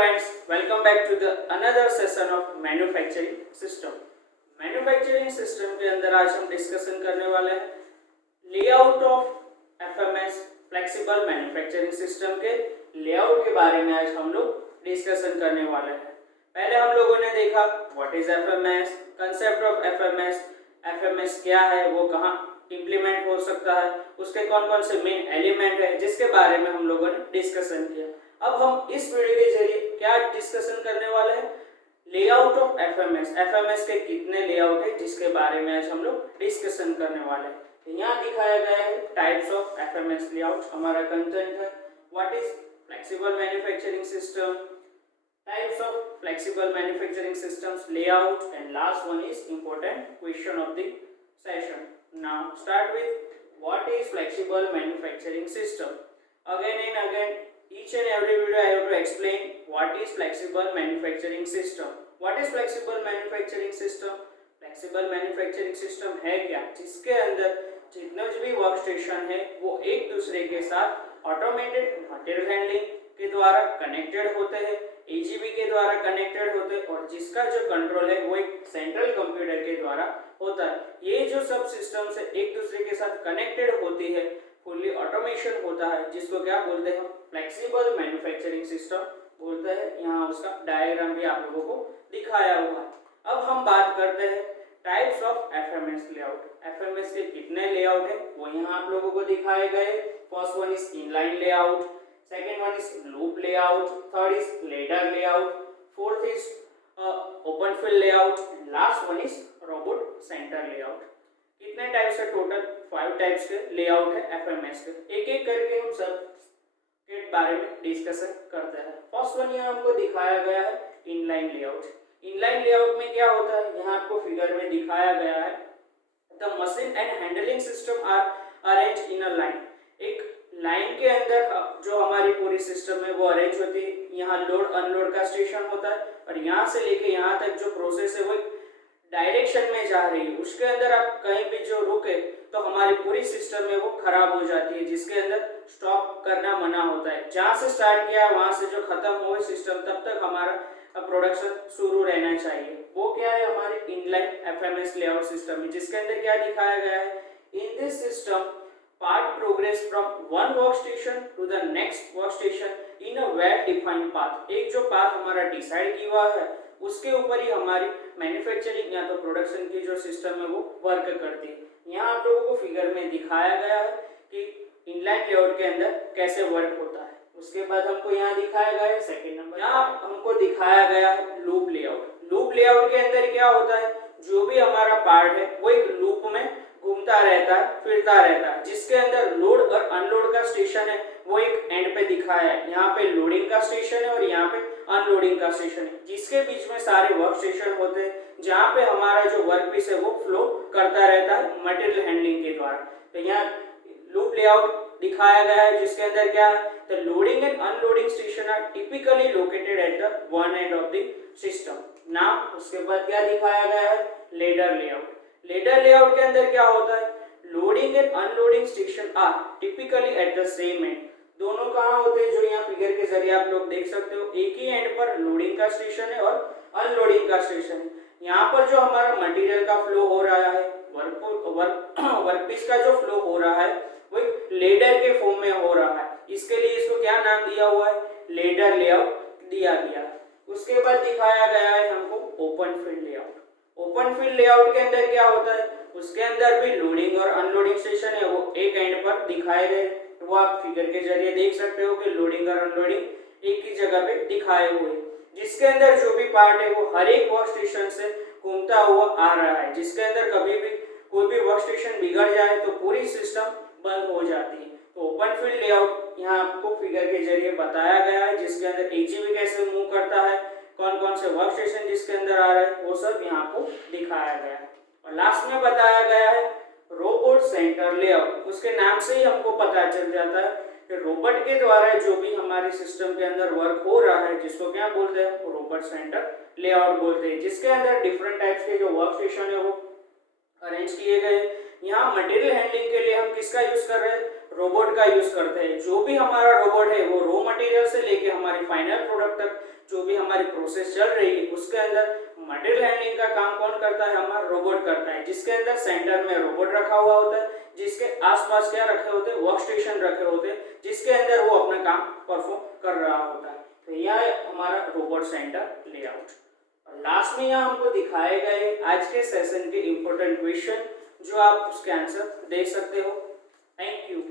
friends, welcome back to the another session of manufacturing system. Manufacturing system के अंदर आज हम डिस्कशन करने वाले हैं layout of FMS flexible manufacturing system के लेआउट के बारे में आज हम लोग डिस्कशन करने वाले हैं। पहले हम लोगों ने देखा what is FMS, concept of FMS, FMS क्या है, वो कहाँ इम्प्लीमेंट हो सकता है, उसके कौन कौन से मेन एलिमेंट है, जिसके बारे में हम लोगों ने डिस्कशन किया। अब हम इस वीडियो के जरिए क्या डिस्कशन करने वाले हैं, लेआउट ऑफ एफएमएस, एफएमएस के कितने लेआउट है जिसके बारे में आज हम लोग डिस्कशन करने वाले हैं। तो यहाँ दिखाया गया है टाइप्स ऑफ एफएमएस लेआउट, हमारा कंटेंट है what is flexible manufacturing system, types of flexible manufacturing systems, layout, and last one is important question of the session. Now start with what is flexible manufacturing system. Again and again each and every video I have to explain what is flexible manufacturing system. What is flexible manufacturing system? Flexible manufacturing system है क्या, जिसके अंदर जितने भी work station है वो एक दूसरे के साथ ऑटोमेटेड मटेरियल हैंडलिंग के द्वारा कनेक्टेड होते हैं, एजीबी के द्वारा कनेक्टेड होते हैं और जिसका जो कंट्रोल है वो एक सेंट्रल कंप्यूटर के द्वारा होता है। ये जो सब सिस्टम्स है एक दूसरे के साथ कनेक्टेड होती है, फुल्ली ऑटोमेशन होता है, जिसको क्या बोलते हैं, फ्लेक्सिबल मैन्युफैक्चरिंग सिस्टम बोलते हैं। यहाँ उसका डायग्राम भी आप लोगों को दिखाया हुआ है। अब हम बात करते हैं types of FMS layout. FMS के कितने लेआउट है वो यहाँ आप लोगों को दिखाए गए। First one is inline layout, second one is loop layout, third is ladder layout, fourth is open fill layout, and last one is robot center layout। कितने टाइप्स है टोटल? 5 टाइप्स के लेआउट है एफएमएस के। एक एक करके हम सब के बारे में डिस्कशन करते हैं। फर्स्ट वन यहाँ हमको दिखाया गया है इनलाइन लेआउट। इनलाइन लेआउट में क्या होता है, यहाँ आपको फिगर में दिखाया गया है the machine and handling system are arrange in a line. एक लाइन के अंदर जो हमारी पूरी सिस्टम है वो अरेंज होती है। यहाँ लोड अनलोड का स्टेशन होता है और यहाँ से लेके यहाँ तक जो प्रोसेस है वो डायरेक्शन में जा रही है। उसके अंदर आप कहीं भी जो रुके तो हमारी पूरी सिस्टम है वो खराब हो जाती है, जिसके अंदर स्टॉप करना मना होता है। जहाँ से स्टार्ट किया वहां से जो खत्म हो सिस्टम तब तक हमारा प्रोडक्शन शुरू रहना चाहिए। वो क्या है, हमारी इनलाइन एफएमएस लेआउट सिस्टम है, जिसके अंदर क्या दिखाया गया है, in this system part progress from one workstation to the next workstation in a well defined path। एक जो पाथ हमारा डिसाइड किया हुआ है उसके ऊपर ही हमारी मैन्युफैक्चरिंग या तो प्रोडक्शन की जो सिस्टम है वो वर्क करती है। यहाँ आप लोगों को फिगर में दिखाया गया है कि इनलाइन लेआउट के अंदर कैसे वर्क होता है। उसके बाद हमको यहाँ दिखाया गया है सेकेंड नंबर, यहाँ हमको दिखाया गया है लूप लेआउट। लूप लेआउट के अंदर क्या होता है, जो भी हमारा पार्ट है वो एक लूप में घूमता रहता है, फिरता रहता है, जिसके अंदर लोड और अनलोड का स्टेशन है वो एक एंड पे दिखाया है। यहाँ पे लोडिंग का स्टेशन है और यहाँ पे अनलोडिंग का स्टेशन है, जिसके बीच में सारे वर्क स्टेशन होते हैं, जहाँ पे हमारा जो वर्क पीस है वो फ्लो करता रहता है मटेरियल हैंडलिंग के द्वारा। तो यहाँ लूप लेआउट दिखाया गया है, जिसके अंदर क्या है, the loading and unloading station are typically located at the one end of the system. Now उसके बाद क्या दिखाया गया है, लेडर लेआउट। लेडर लेआउट के अंदर क्या होता है, loading and unloading station are typically at the same end. दोनों कहाँ होते हैं, जो यहाँ फिगर के जरिए आप लोग देख सकते हो, एक ही एंड पर लोडिंग का स्टेशन है और अनलोडिंग का स्टेशन है। यहाँ पर जो हमारा मटेरियल का फ्लो हो रहा है, वर्कपीस का जो फ्लो हो रहा है वो एक लेडर के फॉर्म में हो रहा है। इसके लिए इसको क्या नाम दिया हुआ है, लेडर लेआउट दिया गया है। उसके बाद दिखाया गया है हमको open field layout. Open field layout के अंदर क्या होता है, उसके अंदर भी लोडिंग और अनलोडिंग स्टेशन है वो एक एंड पर दिखाए गए। वो आप फिगर के जरिए देख सकते हो कि लोडिंग और अनलोडिंग एक ही जगह पे दिखाए हुए, जिसके अंदर जो भी पार्ट है वो हर एक वर्क स्टेशन से घूमता हुआ आ रहा है, जिसके अंदर कभी भी कोई भी वर्क स्टेशन बिगड़ जाए तो पूरी सिस्टम बंद हो जाती है। तो ओपन फील्ड लेआउट यहाँ आपको फिगर के जरिए बताया गया है, जिसके अंदर एजीबी कैसे मूव करता है, कौन कौन से वर्क स्टेशन जिसके अंदर आ रहे हैं वो सब यहाँ को दिखाया गया है। और लास्ट में बताया गया है रोबोट सेंटर लेआउट। उसके नाम से ही हमको पता चल जाता है कि रोबोट के द्वारा जो भी हमारे सिस्टम के अंदर वर्क हो रहा है, जिसको क्या बोलते हैं, रोबोट सेंटर लेआउट बोलते हैं, जिसके अंदर डिफरेंट टाइप्स के जो वर्क स्टेशन है वो अरेंज किए गए। यहाँ मटेरियल हैंडलिंग के लिए हम किसका यूज कर रहे हैं, रोबोट का यूज करते हैं। जो भी हमारा रोबोट है वो रॉ मटेरियल से लेके हमारे फाइनल प्रोडक्ट तक जो हमारी प्रोसेस चल रही है उसके अंदर मटेरियल हैंडलिंग का काम कौन करता है, हमारा रोबोट करता है, जिसके अंदर सेंटर में रोबोट रखा हुआ होता है, जिसके आसपास क्या रखे होते हैं, वर्क स्टेशन रखे होते हैं, जिसके अंदर वो अपना काम परफॉर्म कर रहा होता है। तो यह है हमारा रोबोट सेंटर लेआउट। और लास्ट में यहाँ हमको दिखाए गए आज के सेशन के इंपॉर्टेंट क्वेश्चन जो आप उसके आंसर दे सकते हो। Thank you.